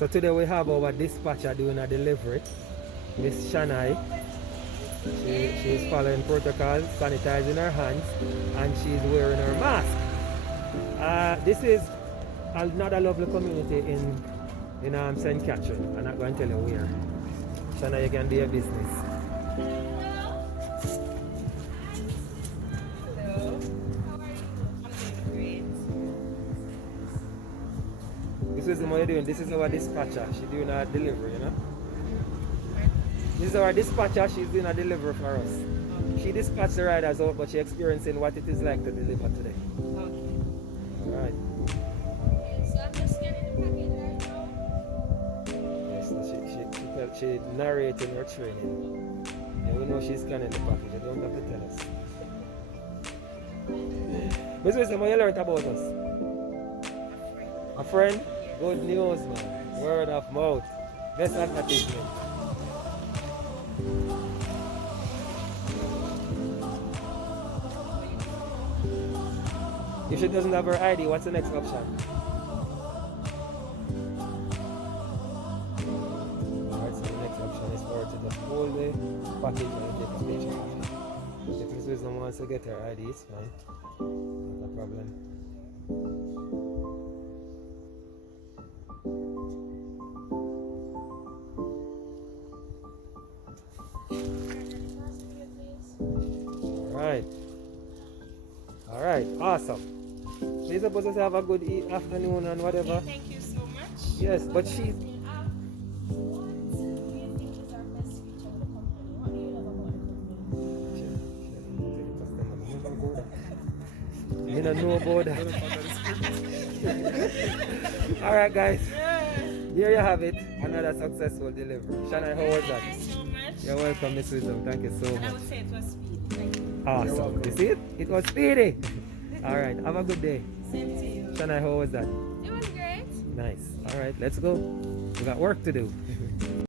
So today we have our dispatcher doing a delivery, Miss Shanai. She's following protocol, sanitizing her hands, and she's wearing her mask. This is another lovely community in St. Catherine. I'm not going to tell you where. Shanai, you can do your business. Hello. How are you? I'm doing great. This is what you're doing. This is our dispatcher. She's doing a delivery, you know. This is our dispatcher. She's doing a delivery for us. She dispatched the riders out, but she's experiencing what it is like to deliver today. Okay. All right. So I'm just scanning the package right now. Yes, so she narrating her training. Yeah, we know she's scanning the package. You don't have to tell us. Miss Wisdom, what you learned about us? A friend? Good news, man. Word of mouth. Best advertisement. If she doesn't have her ID, what's the next option? Alright, so the next option is for her to just hold the package and take a picture of it. If Miss Wisdom wants to get her ID, it's fine. Not a problem. Alright, awesome. She's supposed to have a good afternoon and whatever. Okay, thank you so much. Yes, but she. What do you think is our best feature of the company? What do you love about the company? You don't know about that. Alright, guys. Here you have it. Another successful delivery. Shana, how was that? Thank you so much. You're welcome, Miss Wisdom. Thank you so And I much. would say it was speed. Thank you. Awesome. You see it? It was speedy. Alright, have a good day. Same to you. Shana, how was that? It was great. Nice. Alright, let's go. We got work to do.